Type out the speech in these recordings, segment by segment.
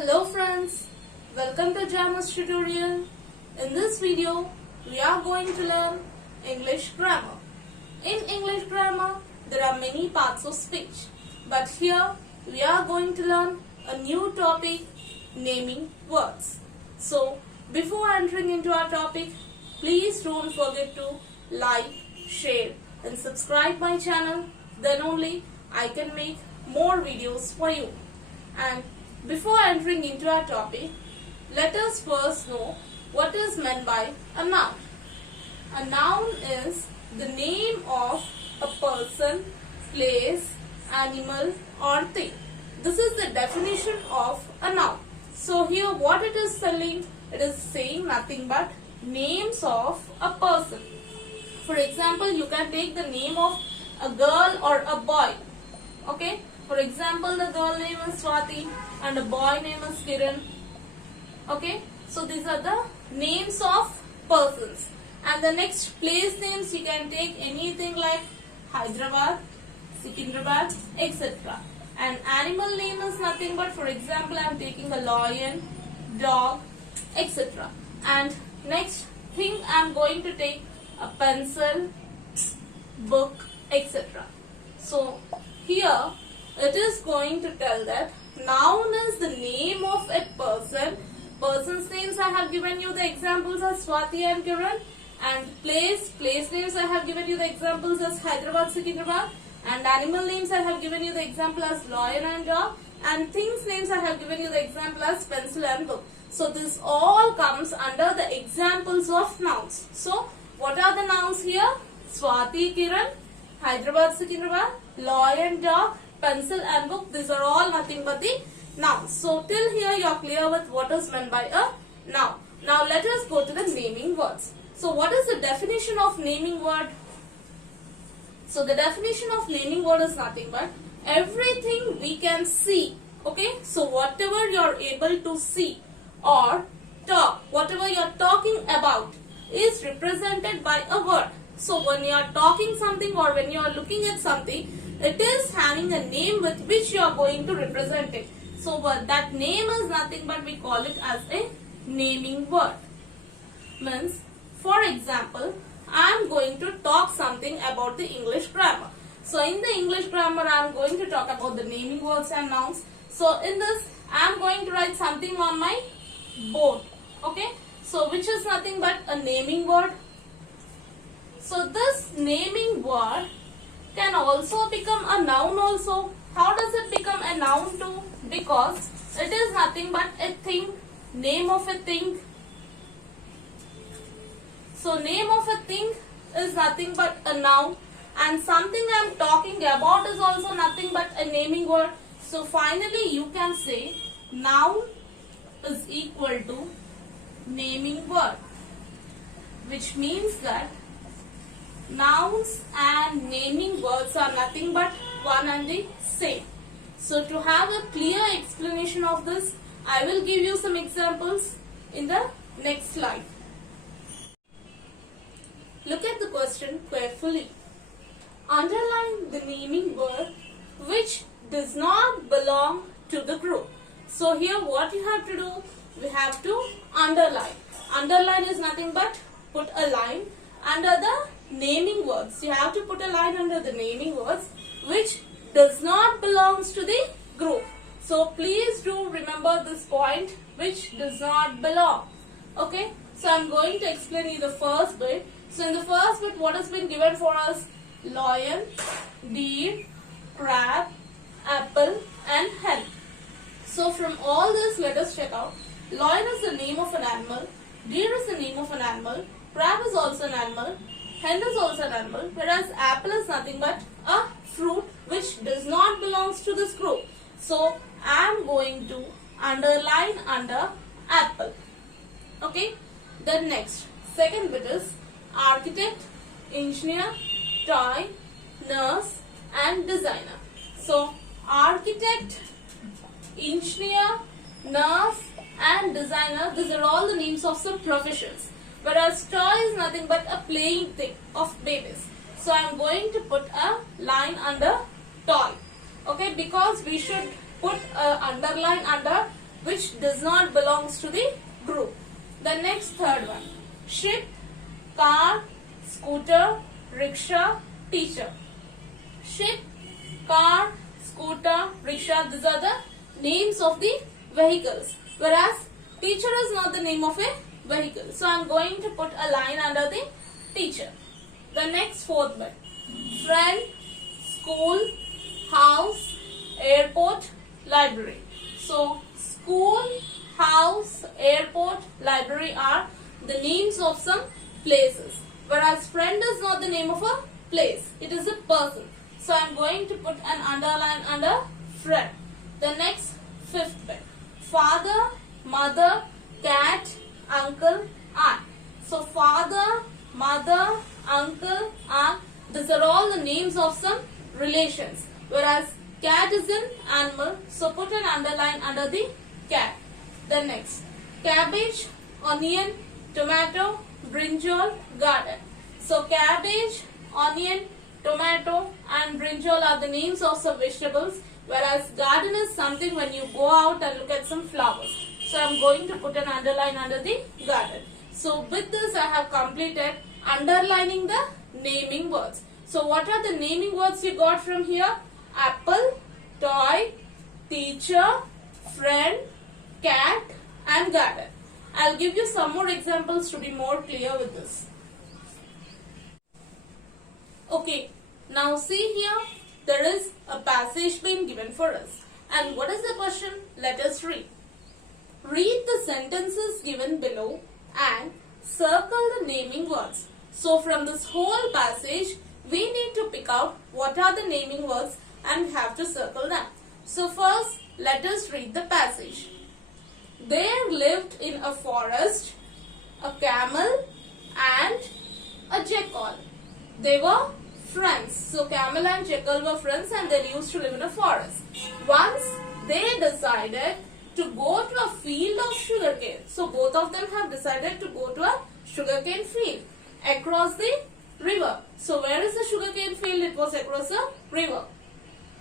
Hello friends, welcome to Jammer's tutorial. In this video, we are going to learn English grammar. In English grammar, there are many parts of speech. But here, we are going to learn a new topic, naming words. So, before entering into our topic, please don't forget to like, share and subscribe my channel. Then only I can make more videos for you. And before entering into our topic, let us first know what is meant by a noun. A noun is the name of a person, place, animal or thing. This is the definition of a noun. So here what it is telling, it is saying nothing but names of a person. For example, you can take the name of a girl or a boy. Okay. For example, the girl name is Swati and the boy name is Kiran. Okay. So these are the names of persons. And the next place names you can take anything like Hyderabad, Secunderabad, etc. And animal name is nothing but, for example, I am taking a lion, dog, etc. And next thing I am going to take a pencil, book, etc. So here it is going to tell that noun is the name of a person. Person's names I have given you the examples as Swati and Kiran. And place names I have given you the examples as Hyderabad, Secunderabad. And animal names I have given you the example as lion and dog. And things names I have given you the example as pencil and book. So this all comes under the examples of nouns. So what are the nouns here? Swati, Kiran, Hyderabad, Secunderabad, lion, dog, pencil and book. These are all nothing but the nouns. So till here you are clear with what is meant by a noun. Now let us go to the naming words. So what is the definition of naming word? So the definition of naming word is nothing but everything we can see. Okay. So whatever you are able to see or talk, whatever you are talking about is represented by a word. So when you are talking something or when you are looking at something, it is having a name with which you are going to represent it. So that name is nothing but we call it as a naming word. Means, for example, I am going to talk something about the English grammar. So in the English grammar, I am going to talk about the naming words and nouns. So in this, I am going to write something on my board. Okay. So which is nothing but a naming word. So this naming word can also become a noun also. How does it become a noun too? Because it is nothing but a thing, name of a thing. So name of a thing is nothing but a noun, and something I am talking about is also nothing but a naming word. So finally you can say noun is equal to naming word, which means that nouns and naming words are nothing but one and the same. So to have a clear explanation of this, I will give you some examples in the next slide. Look at the question carefully. Underline the naming word which does not belong to the group. So here what you have to do, we have to underline. Underline is nothing but put a line under the naming words. You have to put a line under the naming words which does not belongs to the group. So please do remember this point, which does not belong. Okay. So I am going to explain you the first bit. So in the first bit, what has been given for us? Lion, deer, crab, apple and hen. So from all this, let us check out. Lion is the name of an animal. Deer is the name of an animal. Crab is also an animal. Hen is also an animal. Whereas apple is nothing but a fruit which does not belongs to this group. So I am going to underline under apple. Okay. Then next, second bit is architect, engineer, toy, nurse and designer. So architect, engineer, nurse and designer, these are all the names of some professions. Whereas toy is nothing but a playing thing of babies. So I am going to put a line under toy. Okay, because we should put a underline under which does not belongs to the group. The next third one. Ship, car, scooter, rickshaw, teacher. Ship, car, scooter, rickshaw, these are the names of the vehicles. Whereas teacher is not the name of a vehicle. So I am going to put a line under the teacher. The next fourth one. Friend, school, house, airport, library. So school, house, airport, library are the names of some places. Whereas friend is not the name of a place. It is a person. So I am going to put an underline under friend. The next fifth one. Father, mother, cat, uncle, aunt. So father, mother, uncle, aunt. These are all the names of some relations. Whereas cat is an animal. So put an underline under the cat. The next. Cabbage, onion, tomato, brinjal, garden. So cabbage, onion, tomato and brinjal are the names of some vegetables, whereas garden is something when you go out and look at some flowers. So I am going to put an underline under the garden. So with this I have completed underlining the naming words. So what are the naming words you got from here? Apple, toy, teacher, friend, cat and garden. I'll give you some more examples to be more clear with this. Okay, now see here, there is a passage being given for us. And what is the question? Let us read. Read the sentences given below and circle the naming words. So from this whole passage, we need to pick out what are the naming words and we have to circle them. So first, let us read the passage. There lived in a forest a camel and a jackal. They were friends. So camel and jackal were friends and they used to live in a forest. Once they decided to go to a field of sugarcane. So both of them have decided to go to a sugarcane field across the river. So where is the sugarcane field? It was across a river.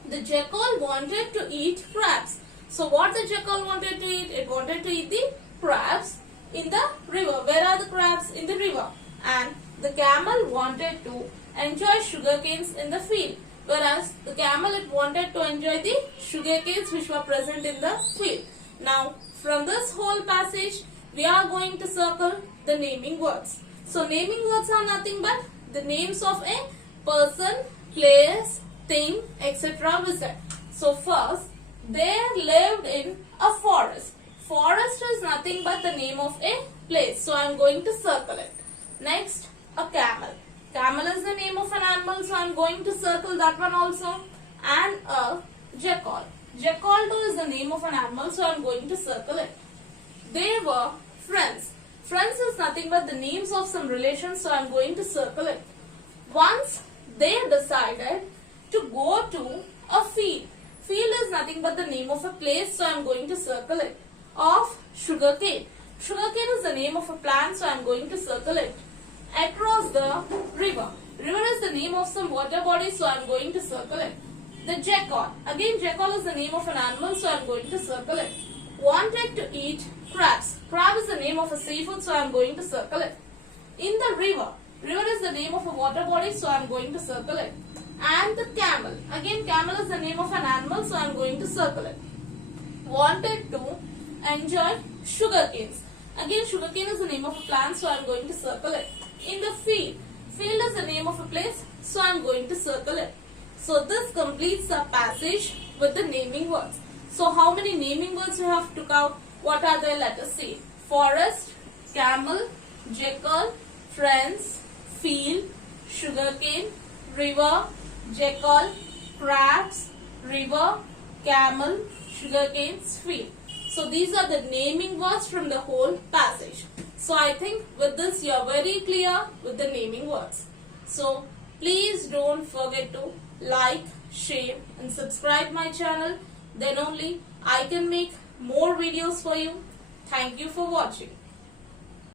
The jackal wanted to eat crabs. So what the jackal wanted to eat? It wanted to eat the crabs in the river. Where are the crabs? In the river. And the camel wanted to enjoy sugarcanes in the field. Whereas the camel, it wanted to enjoy the sugarcanes which were present in the field. Now from this whole passage, we are going to circle the naming words. So naming words are nothing but the names of a person, place, thing, etc. visit. So first, there lived in a forest. Forest is nothing but the name of a place. So I am going to circle it. Next, a camel. Camel is the name of an animal. So I am going to circle that one also. And a jackal. Jackal too is the name of an animal. So I am going to circle it. They were friends. Friends is nothing but the names of some relations. So I am going to circle it. Once they decided to go to a field. Field is nothing but the name of a place, so I am going to circle it. Of sugarcane. Sugarcane is the name of a plant, so I am going to circle it. Across the river. River is the name of some water body, so I am going to circle it. The jackal. Again, jackal is the name of an animal, so I am going to circle it. Wanted to eat crabs. Crab is the name of a seafood, so I am going to circle it. In the river. River is the name of a water body, so I am going to circle it. And the camel. Again, camel is the name of an animal, so I am going to circle it. Wanted to enjoy sugarcanes. Again, sugarcane is the name of a plant, so I am going to circle it. In the field. Field is the name of a place, so I am going to circle it. So this completes the passage with the naming words. So how many naming words we have took out? What are they? Let us see. Forest, camel, jackal, friends, field, sugarcane, river, jackal, crabs, river, camel, sugarcane, field. So these are the naming words from the whole passage. So I think with this you are very clear with the naming words. So please don't forget to like, share and subscribe my channel. Then only I can make more videos for you. Thank you for watching.